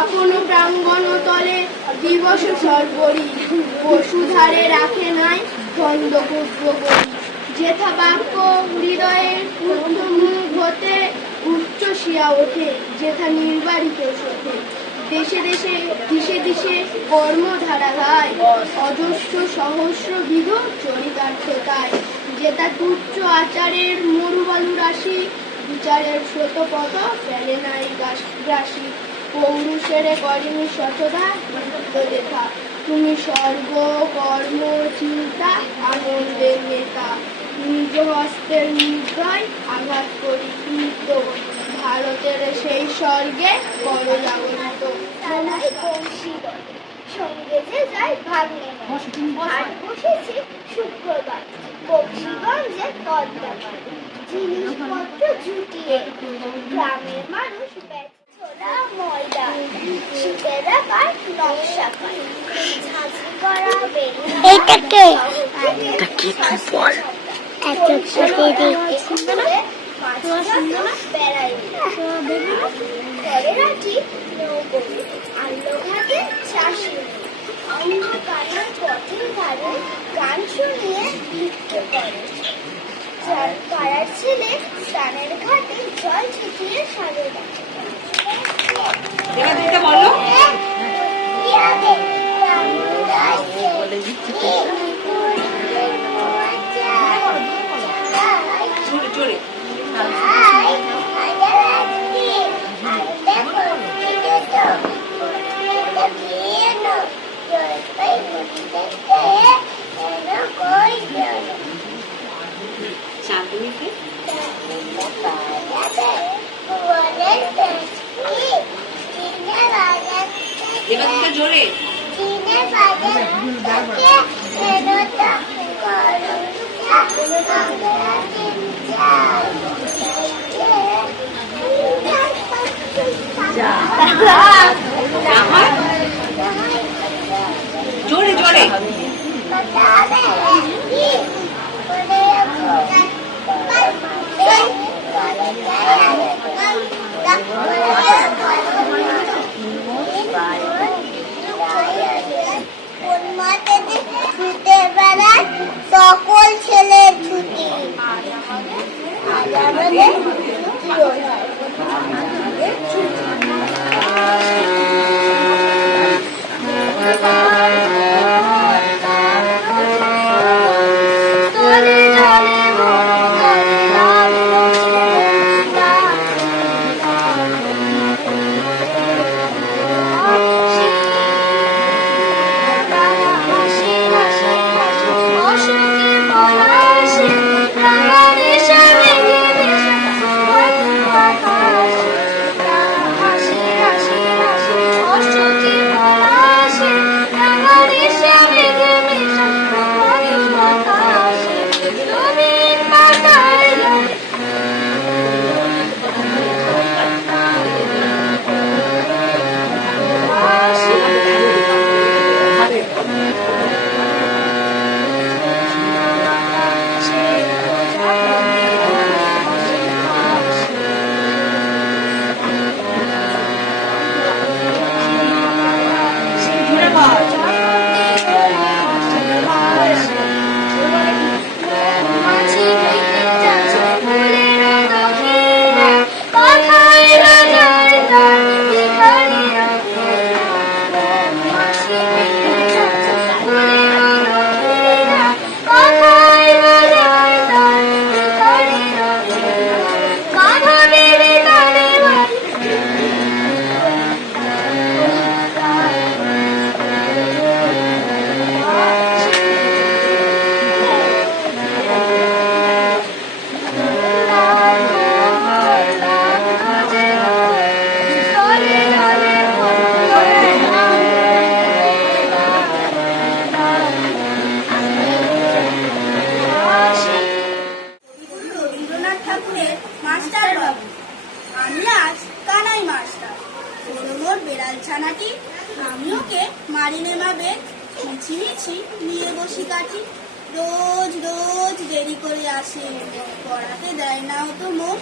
আপন প্রাঙ্গণ তলে দিবস সর্বরি বসুধারে রাখে নাই দ্বন্দ্ব ক্ষুদ্র করি যেথা বাক্য হৃদয়ের ঊর্ধ্বমুখ হতে উচ্চসিয়া ওঠে যেথা নির্বারিত শোধে দেশে দেশে দিশে দিশে কর্মধারা গায়, অজস্র সহস্র বিধ চরিতার্থতায়, যেটা তুচ্ছ আচারের মরুবালু রাশি, বিচারের স্রোতপথ ফেলে নাই গ্রাসী, পৌরুষের করেনি শতদা দেখা, তুমি স্বর্গ কর্ম চিন্তা আনন্দের নেতা, নিজ হস্তের নির্দয় আঘাত করি কৃত, ভারতের সেই স্বর্গে করো জাগরিত। সঙ্গে যে যাই ভাগ্নে হাট বসেছে শুক্রবার, বক্সিগঞ্জে পদ্মাপাড়, জিনিসপত্র জুটিয়ে গ্রামের মানুষ ছোলা ময়দা, শীতের আবার নকশা পায়, ঝাঁঝরি করা বেরিয়ে গান শুনিয়ে ভিক্ষে করে, পাড়ার ছেলে স্নানের ঘাটে জল ছিটিয়ে সাগর জোরে জোরে জোরে সকল ছেলের ছুটি, রোজ রোজ দেরি করে আসে, পড়াতে দেয় না তো মন,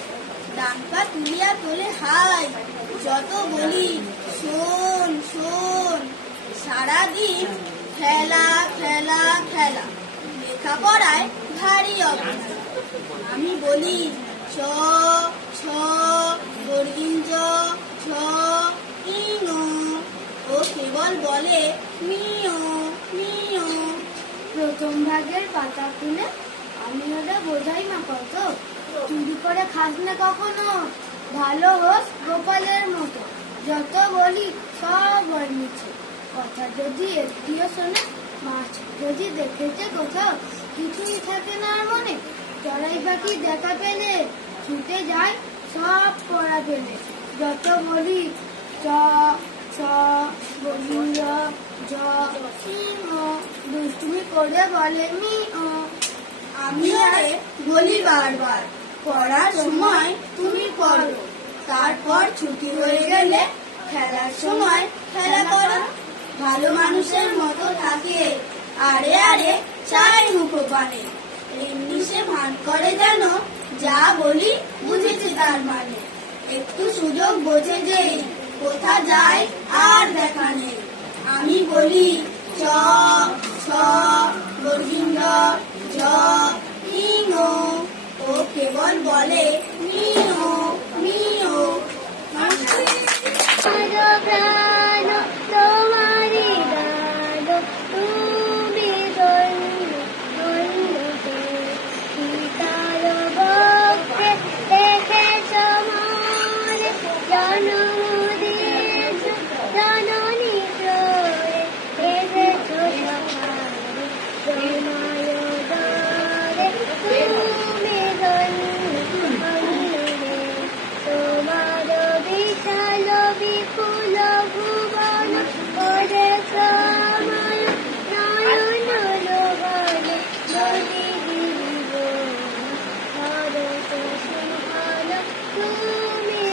ডান পা তুলিয়া তোলে হাই, যত বলি শোন শোন, সারাদিন খেলা খেলা খেলা, লেখাপড়ায় ভারী অবস্থা। আমি বলি ছ ছ, বর্গিন ছ, ইনো, ও কেবল বলে মিও মিও। প্রথম ভাগের পাতা খুলে আমি ওটা বোঝাই না কত, চুরি করে খাস না কখনো, ভালো হোস গোপালের মতো, যত বলি সব ওর নিচে, কথা যদি একটিও শোনে, মাছ যদি দেখেছে কোথাও, কিছুই থাকে না আর মনে, চড়াই পাখি দেখা পেলে ছুটে যায় সব পড়া পেলে, যত বলি চ ছ বলি র জ ও, দুষ্টুমি করে বলে মি ও। আমি আরে বলি বারবার, পড়ার সময় তুমি পড়ো, তারপর ছুটি হয়ে গেলে খেলার সময় খেলা করো। ভালো মানুষের মতো থাকে, আরে আরে চাই মুখো পানে, এমনি সে ভান করে যেন যা বলি বুঝেছে তার মানে। একটু সুযোগ বোঝে যে কোথা যায় আর দেখা নেই। আমি বলি চ ছ বর্গিন্দ জ ইনো, ও কেবল বলে মিও মিও। প্রাণ তোমারি গান, তুমি সীতার বক্ষে দেখেছ মনে, জনম দিয়েছ জননী প্রয়ে, এসেছ সকালে তোমায় দ্বারে, তুমি তোমার বিশাল বিপুল ভুবন, ওরে সময় নয়ন লোভন, নদী গিরিব ভরত সিংহন, তুমি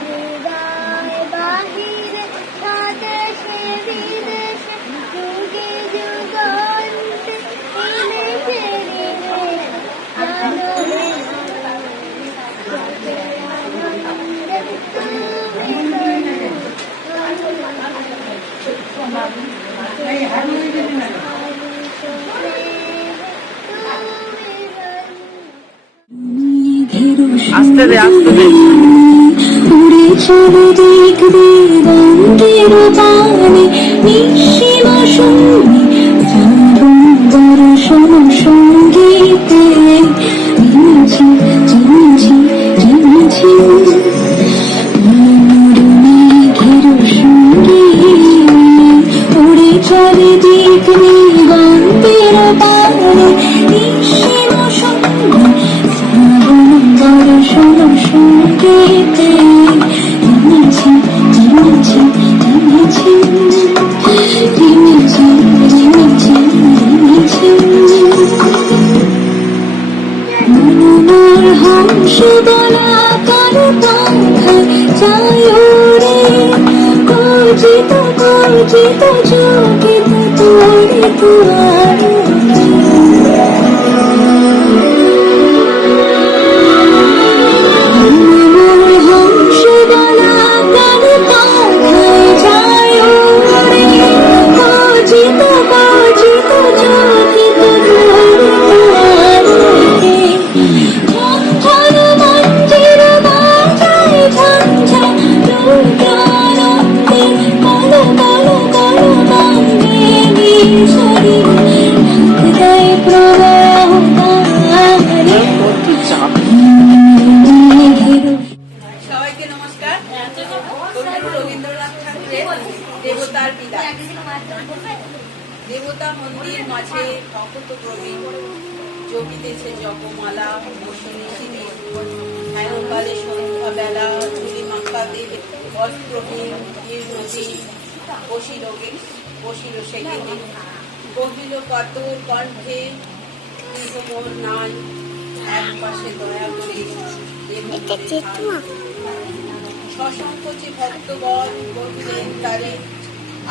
হৃদয় বাহিরে স্বদেশে বিদেশে, যুগে যুগান্তে এনেছে বিদেশে, জানবে আস্তে দে আস্তে দে। উড়ে চলো দেখবে রঙের বানে, নিঃসীম শুনি যাবন দর্শন সঙ্গীতে, ঝিমিঝি ঝিমিঝি ঝিমিঝি মেঘের সঙ্গে, উড়ে চলে দেখবে রঙের বানে, নিঃসীম শুনি দর্শন সঙ্গীতে, ঝিমিঝি ঝিমিঝি ঝিমিঝি ঝিমিঝি ঝিমিঝি ঝিমিঝি। মনোমর হংস বলাকার পাখায় যায় ওরে, গর্জিত গর্জিত চকিত তোরে দুয়ারে। সবাইকে নমস্কার। কবি রবীন্দ্রনাথ ঠাকুরের দেবতার বিদায়। দেবতা মন্দির মাঝে ভক্ত প্রবীণ, জপিতেছে জপমালা, বসিনী শিবির, সায়ংকালে সন্ধ্যাবেলা ধুলি মাখাতে বস্ত্রহীন নদী বসিল সেখানে, কহিল কাতর কণ্ঠে মোর নাই, এক পাশে দয়া করে সসংকোচে ভক্তগণ বললেন তারে,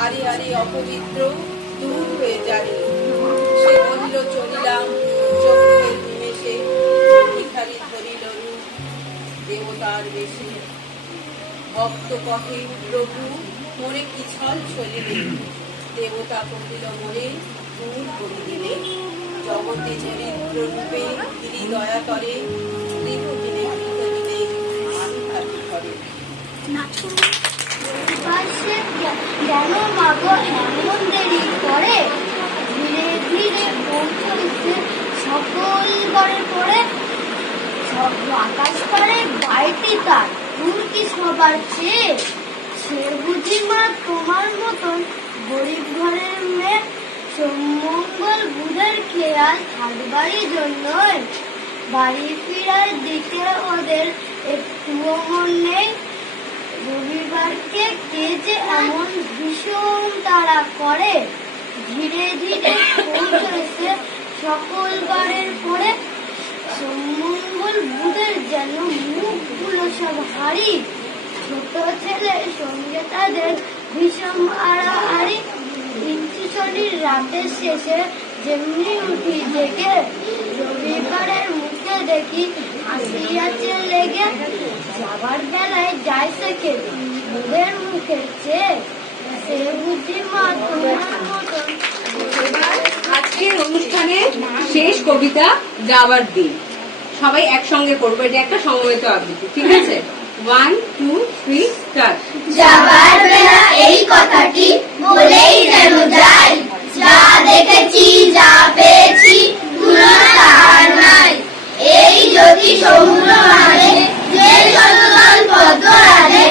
আরে আরে অপবিত্র দূর হয়ে যাবে। সে বলিল চলিলাম, চোখের নিমেষে ভিখারি ধরিল রূপ দেবতার বেশে। ভক্ত কহে প্রভু মোরে কি ছল চলিবে, দেবতা কহিল মোরে দূর করে দিলে। জগতে চরিত্র রূপে তিনি দয়া করে, গৃহহীনে গৃহহীনে আমি থাকি ঘরে। পাশে কেন মাগো এমন দেরি করে, ধীরে ধীরে পৌঁছতে সকল ঘরে পড়ে, সব আকাশ করে বাড়িটি তার, দূর কি সবার চেয়ে, সে বুঝি মা তোমার মতন গরিব ঘরের মেয়ে, সমঙ্গল বুধের খেয়াল থাকবারই জন্যই, বাড়ি ফিরার দিকে ওদের একটুও মন নেই, রবিবারকে কে যে এমন ভীষণ তাড়া করে, ধীরে ধীরে পৌঁছেছে সকল বারের পরে, সমঙ্গল বুধের যেন মুখগুলো সব হারি, ছোট ছেলের সঙ্গে তাদের ভীষণ আড়াআড়ি, ইঞ্চি শনির রাতের শেষে যেমনি উঠি জেগে, রবিবারের মুখে দেখি আসিয়াছে লেগে, যাবার বেলায় যায় সে কে বুধের মুখের চেয়ে, সে বুঝি মা তোমার মতন। এবার আজকের অনুষ্ঠানের শেষ কবিতা যাওয়ার দিন। সবাই একসঙ্গে করবো, এটা একটা সমবেত আবৃত্তি, ঠিক আছে? 1 2 3 স্টার্ট। যাবার বেলা এই কথাটি বলেই যেন যাই, যা দেখেছি যা পেয়েছি তুলনা তার নাই, এই যদি সমুদ্র মানে যে শতদল পদ্ম রাধে,